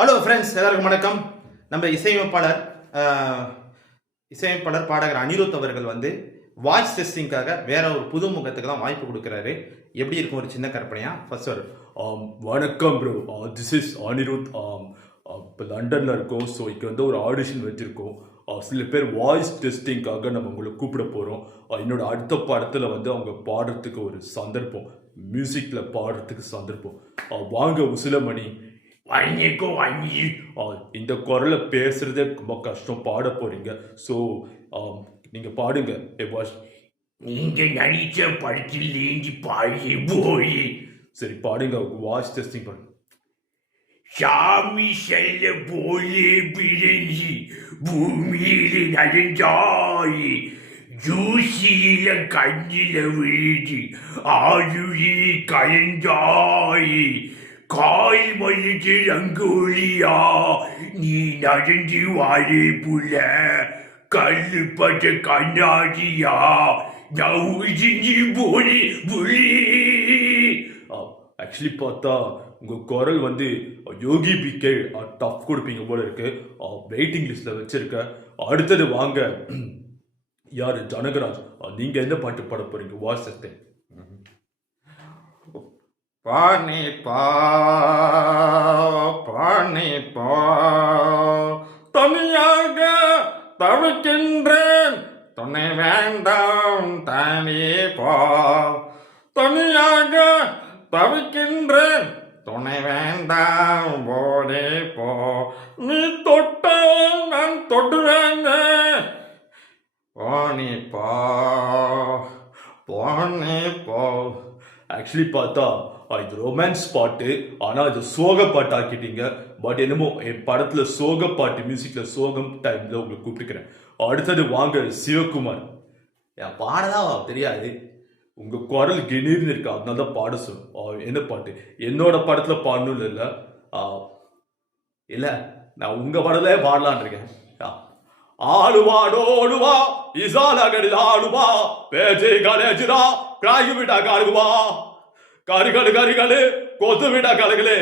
Hello friends, எல்லாருக்கும் வணக்கம். நம்ம இசையமைப்பாளர் பாடகர் அனிருத் அவர்கள் வாய்ஸ் டெஸ்டிங்காக வேற ஒரு புது முகத்துக்கு தான் வாய்ப்பு கொடுக்குறாரு. எப்படி இருக்கும் ஒரு சின்ன கற்பனையா? ஃபர்ஸ்ட் ஒரு வணக்கம் ப்ரோ, திஸ் இஸ் அனிருத். இப்போ லண்டனில் இருக்கோம். ஸோ இங்கே ஒரு ஆடிஷன் வச்சுருக்கோம். சில பேர் வாய்ஸ் டெஸ்டிங்காக நம்ம உங்களை கூப்பிட போகிறோம். என்னோட அடுத்த படத்தில் அவங்க பாடுறதுக்கு ஒரு சந்தர்ப்பம், மியூசிக்கில் பாடுறதுக்கு சந்தர்ப்பம். வாங்க உசிலமணி. இந்த குரலை பேசுறதே ரொம்ப கஷ்டம், பாட போறீங்க. ஸோ நீங்க பாடுங்க. நீங்க நடிச்ச படத்திலேந்து பாடி போய் சரி பாடுங்க, வாய்ஸ் டெஸ்டிங் பண்ணு. சாமி செல்ல போலே பிரிஞ்சு பூமியில நனைஞ்சாய், ஜூசியில கண்ணில விழுந்து ஆயுளி கலைஞ்சாய், கால் மயிச்சு ரங்கோலியா நீ நடந்து வாரே புல, கல்லு பட்ட கண்ணாடியா நவுஜிஞ்சி போலி புலி. ஆக்சுவலி பார்த்தா உங்க குரல் யோகி பிகே டஃப் கொடுப்பீங்க போல இருக்கு. வெயிட்டிங் லிஸ்ட்ல வச்சிருக்க. அடுத்தது வாங்க, யாரு? ஜனகராஜ். நீங்க என்ன பாட்டு பாட போறீங்க? Voice testing. பானி பா தனியாக தவிக்கின்றேன், துணை வேண்டாம் தானே போ. தனியாக தவிக்கின்றேன், துணை வேண்டாம் போதே போ. நீ தொட்டால் நான் தொடுவேன். போனி போ. ஆக்சுவலி பார்த்தா இது ரொமான்ஸ் பாட்டு, ஆனால் இது சோக பாட்டு ஆக்கிட்டீங்க. பட் என்னமோ என் படத்துல சோக பாட்டு, மியூசிக்ல சோகம் டைம்ல உங்களை கூப்பிட்டுக்கிறேன். அடுத்தது வாங்க சிவகுமார். என் பாடதான் தெரியாது, உங்க குரல் கிணீர்னு இருக்கு, அதனால தான் பாட சொல்லும். என்ன பாட்டு? என்னோட படத்துல பாடணும் இல்ல இல்ல, நான் உங்க படத்துல பாடலான் இருக்கேன். ஆளுவாடோடுவா இசாலகடில் ஆளுவா பேஜை கலேஜிரா காய்கு விட்டா காடுவா கருகடு கருகடு கொத்து விட்டா கலகலே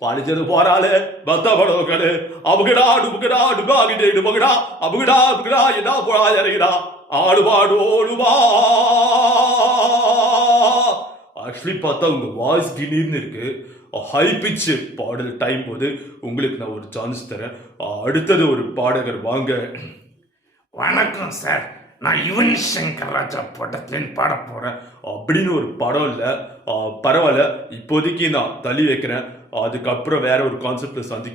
படிச்சது போறாளே பத்த படோக்களு அபுகடா டுபுகடா டுபாகிட்டே டுபுகடா அபுகடா அபுகடா என்ன போடா இறங்கிடா ஆளுவாடோடுவா. ஆக்சுவலி பார்த்தா உங்க வாய்ஸ் கிணீர்னு இருக்கு. ஹை பிச் பாடல் டைம் போது உங்களுக்கு நான் ஒரு சான்ஸ் தரேன். அடுத்தது ஒரு பாடகர் வாங்க. வணக்கம் சார், நான் யுவன் சங்கர் ராஜா படத்துல பாட போறேன். அப்படின்னு ஒரு படம் இல்லை, பரவாயில்ல, இப்போதைக்கு நான் தள்ளி வைக்கிறேன். அதுக்கப்புறம் வேற ஒரு கான்செப்ட்ல சந்திக்கிறேன்.